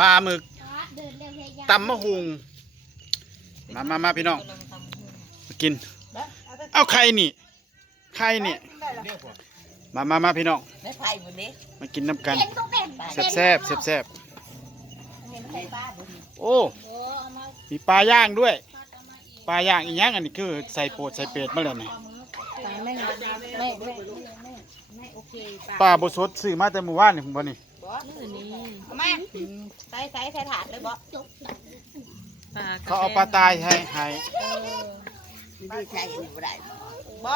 ปลาหมึกเดินเร็วพยายามตำมะฮุงมามามาพี่น้องมากิน เอาไข่นี่ไข่นี่มามามาพี่น้องได้ไผ่หมดนี้มากินน้ำกันเห็นตรงเด่นแซ่บแซ่บแซ่บแซ่บเห็นไผ่บ้าบ่ดีโอ้มีปลาย่างด้วย ปลาย่างอีกอย่างอันนี้คือใส่โปดใส่เป็ดมาแล้วนี่ไม่ไม่ไม่ไม่ไม่โอเคป่ะปลาบสดซื้อมาแต่เมื่อวานนี่ผมบ่นี่ บ่นี่นี่เอามาใส่ใส่ใส่ถาดเลยบ่เขาเอาปลาตายให้ให้ไม่ได้ใส่บ่ได้บ่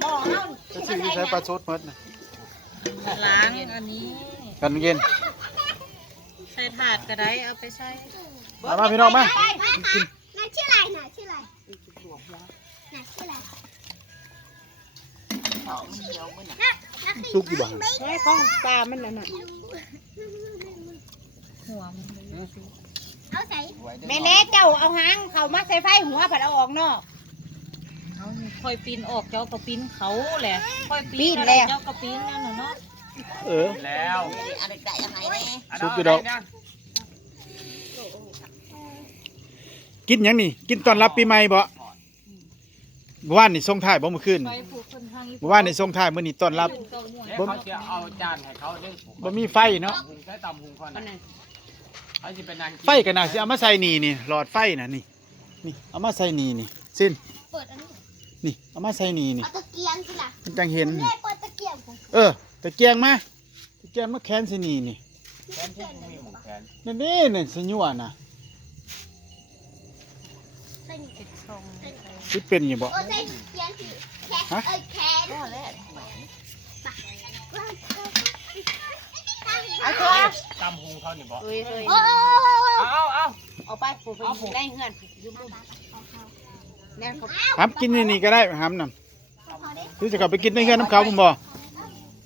หม้อเฮาจะซื้อที่ใช้ปลาสดหมดนะล้างอันนี้ กันเย็น ใส่ถาดก็ได้เอาไปใส่มามาพี่น้องมากินน่าชื่ออะไรน่ะชื่ออะไรน่ะชื่ออะไร เขามันเหี่ยวมันน่ะน่ะน่ะซุกอยู่บ่เฮ้ยของปลามันน่ะน่ะหัวมันเอาใส่แม่เน่เจ้าเอาหางเข้ามาใส่ไฟหัวผัดเอาออกนอกเอาค่อยปีนออกเจ้าก็ปีนเขาแหละค่อยปีปีนนแล้วเจ้าก็ปีนนั่นน่ะเนาะเออแล้วอะไรได้ยังไงแน่ซุปอยู่ดอกกินหยังนี่ กินตอนรับปีใหม่บ่ เมื่อวานนี่ส่งท้ายบ่เมื่อคืนไปผูกคนทางอีเมื่อวานนี่ส่งท้ายมื้อนี้ต้อนรับเก่าหน่วยแล้วเขาจะเอาจานให้เขาเด้อบ่มีไฟเนาะ หุงใช้ตำหุงก่อนนะเขาจะเป็นนางกินไฟก็น่าสิเอามาใส่นี่นี่หลอดไฟน่ะนี่ นี่เอามาใส่นี่นี่สิ้นเปิดอันนี้นี่เอามาใส่นี่นี่เอาตะเกียงสิล่ะมันจังเห็น แม่เปิดตะเกียงผมเออตะเกียงมาตะเกียงมาแคนใส่นี่นี่แขนที่มีหมูแขนนั่นนี่นี่สิญัวน่ะใส่นี่ ติดชงสิเป็นอยู่บ่โอ้ใส่เกียงสิแขนฮะเอ้ยแขนก็แล้วเอาเอาตัวตำหุงเขานี่บ่เฮ้ยเฮ้ยโอ้เอาเอาเอาเอาไปผูกไปได้เงินยืมแน่นเขาหามกินนี่นี่ก็ได้หามนำคือจะกลับไปกินในเฮือนน้ำเขาผมบ่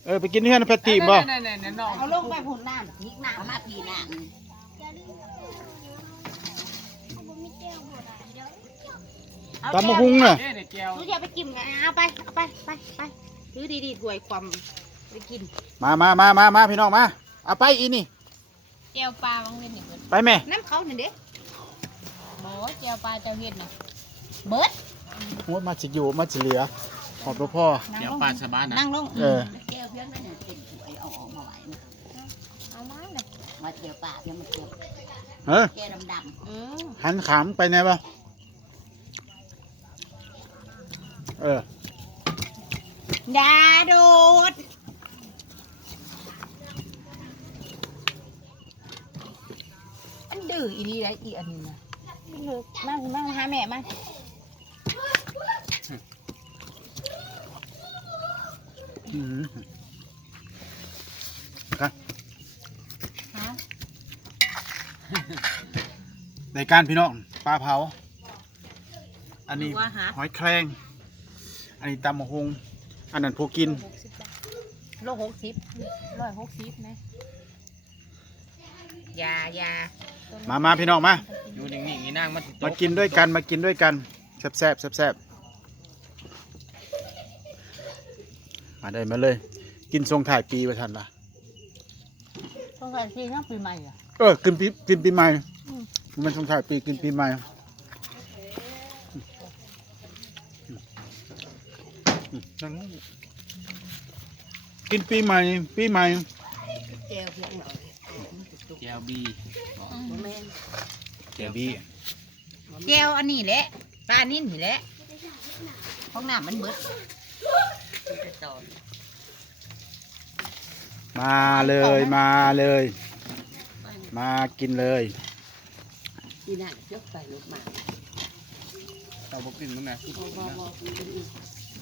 เออไปกินในเฮือนน้ำแพตติบ่เนี่ยเนี่ยเนี่ยน้องเอาลงไปผุนน้ำยิกน้ำมาปีน้ำ ตำมะฮุงน่ะเนี่ยเนี่ยแก้วหนูจะไปกินไงเอาไปเอาไปไปไปถือดีๆถวยความไปกินมามามามามาพี่น้องมา เอาไปอีนี่แก้วปลาบางเว้นนี่เบิดไปแม่ น้ำเขาหนึ่งเด้บ่แก้วปลาเจ้าเฮ็ดน่ะเบิดหัวมาสิอยู่มาสิเหลือขอบหลวงพ่อเดี๋ยวปลาสบานนะนั่งลงเออ แก้วเพี้ยนไม่เนี่ยเป็นสวยเอาออกมาไหวนะเอามาเลยมาเจียวปากยังมาเจียวเฮ้ยแก้วดำเออหันขามไปไหนบ่ เออๆอย่าโดดอันดื้ออีนี่ไรอีอันนี้นะมามาหาแม่มาอืมฮะในการพี่น้องปลาเผา อันนี้หอยแครง อันนี้ตำมะฮงอันนั้นพวกกิน60บาทโลหกสิบ160นะอยาอยามามาพี่น้องมา อยู่นิ่งๆนี่นั่งมาติดมากินด้วยกันมากินด้วยกันแซ่บแซ่บแซ่บแซ่บมาได้มาเลย กินทรงถ่ายปีไปทันละต้องการที่นั่งปีใหม่อะเออกินปีกินปีใหม่ มันทรงถ่ายปีกินปีใหม่ นั่งลงกินปีใหม่ ปีใหม่แก้วเพียงหน่อยแก้วบีแม่นเดี๋ยวบี้แก้วอันนี้แหละปลานิ่นนี่แหละห้องน้ำมันเบิดมาเลยมาเลย มากินเลยนี่น่ะยกใส่รถมาเอาบกินมั้งนะ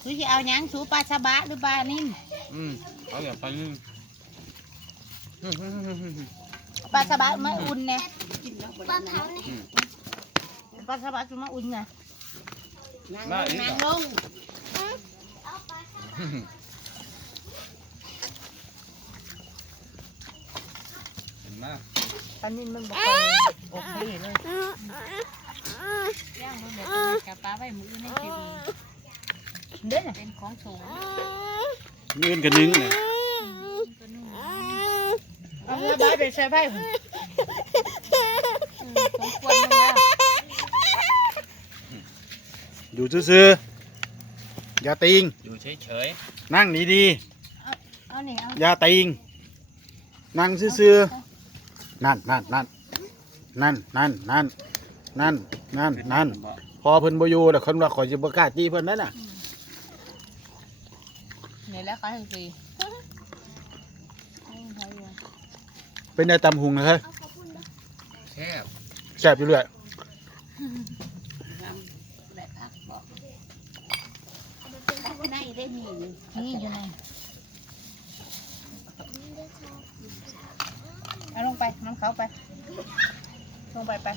คือจะเอาหยังสูปลาชะบะหรือปลานิ่นอืมเอาอย่าไปนึ่งปลาชะบะมาอุ่นเนี่ยปลาเผาเนี่ยปลาชะบะจะมาอุ่นไงมาอีกนางลงเอาปลาเผาเห็นไหมปลานิ่นมันบอกโอเคเลยย่างบ่หมดกับปลาไว้มื้อในคลิป เด้อเป็นของโชว์เงินกันนึงเนี่ยก็นุ่มเอาไปอบ้านเป็นใส่ไพ่ผมสมควรมึงแล้วอยู่ซื่อๆอย่าติงอยู่เฉยนั่งดีเอานี่เอาๆอย่าติงนั่งซื่อๆนั่นนั่นนั่นนั่นนั่นนั่นนั่นนั่นๆนั่นพอเพิ่นบ่อยู่แต่คนว่าขอยสิบ่กล้าจี้เพิ่นนั่นน่ะนี่ แหล้วเขาให้ฟรีเป็นได้ตำหุงนะเฮ้ยเอาขอบคุณนะแซ่บแซ่บอยู่เรื่อยได้ได้มีนี่อยู่ไหนเอาลงไปน้ำเขาไป ลงไปไป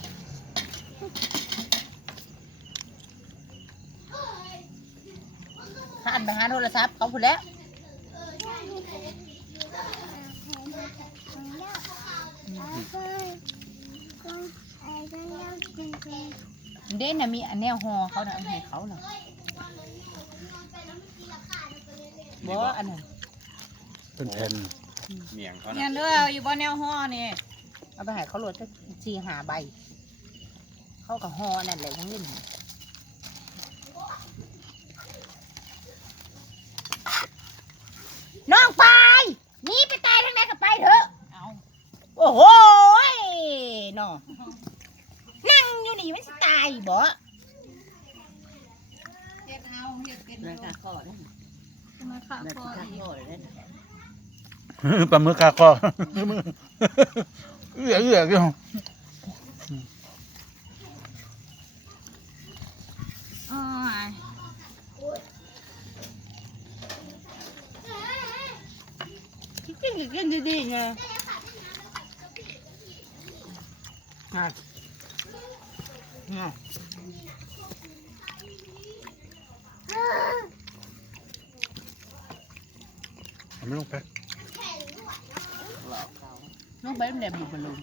หันไปหาโทรศัพท์เขาพูดแล้ว เด่นน่ะมีอันแนวหอเขาน่ะเอาให้เขาน่ะบ่อันนั้นเป็นแผ่นเมียงเขาเนี่นะยเด้ออยู่บ่แนวห่อนี่เอาไปให้เขาโหลดสักสี่หาใบ เขากับหอนั่นแหละยังเล่นอยู่น้องไปหนี่ไปตายทั้งนั้นก็ไปเถอะ เอา โอ้โหยน้องนั่งอยู่นี่มันสิตายบ่เฮ็ดเอาเฮ็ดเป็นราคาข้อนั่นมาค่ะราพ่อคาอีกข้อนั่นปลาหมึกคาคอเอื้อเอื้อเกี่ยวอ๋อกินกินกินดีๆไง อะอะเอาไม่ลงไปน้องไปมันแดมบุบลง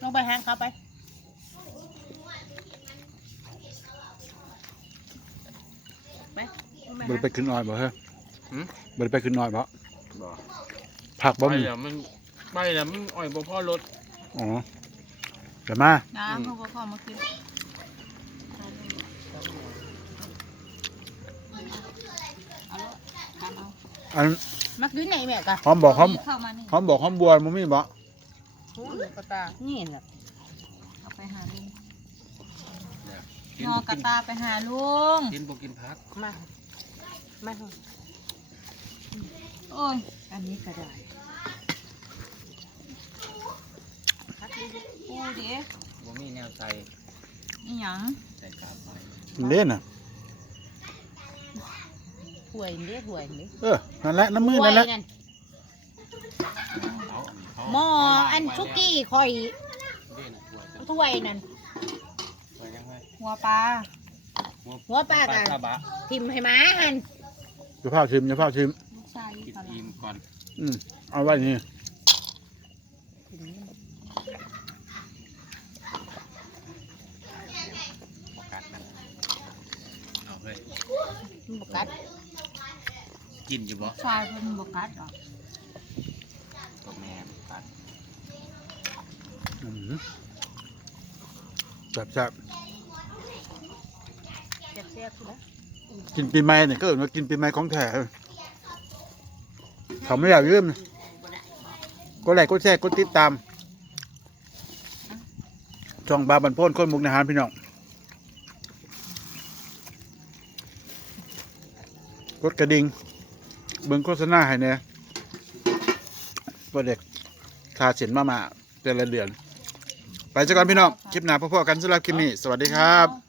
น้องไปหางเขาไปไปบ่ได้ไปขึ้นน้อยบ่เฮ้ยหืมบ่ได้ไปขึ้นน้อยบ่บ่ผักบ่ไปมีแล้วมัน ไปแล้วมันอ่อยบ่พอรถอ๋อเดี๋ยวมาน้ำเขาก็เข้ามากินอันมักอยู่ไหนแม่กะหอมบอกหอมเข้ามานี่หอมบอกหอมบัวมันมีบ่กระตานี่แหละเอาไปหาลุงกินงอกระตาไปหาลุงกินบ่กินพักมามาโอ้ยอันนี้ก็ได้ ปูดิบ่มีแนวใส่อีหยังใส่กาบไปมันเล่นน่ะถ้วยนี่ถ้วยนี่เออนั่นแหละน้ำมือถ้วนั่ยนแหละนั่นเอาเขาหม้ออันชุกี้คอยเด่นถ้วยถ้วยนั่นถ้วยยังไงหัวปลา หัวปลากะซาบะทิมให้หมาหันอย่าพาชิมอย่าพาชิม ลูกชายกินปลาอิ่มก่อน อืมเอาไว้นี่บ่กัดมันเอาเฮ้ย มันบกัด กินอยู่บ่ชายเพิ่นบ่กัดหรอกตัวแม่กัดอืมแบบแบบแซ่บๆนะกินปีใหม่เนี่ยก็เอิ้นว่ากินปีใหม่ของแท้เขาไม่อยากยืมก็ไลค์ก็แชร์ก็ติดตามช่องบาบันโพ่นคนมุกนาหารพี่น้องกดกระดิ่ง เบิ่งโฆษณาให้เนี่ยว่าเด็กคาเสียนมามาแต่ละเดือน ไปจักก่อนพี่น้อง คลิปหน้าพ่อๆกันสำหรับคลิปนี้ สวัสดีครับ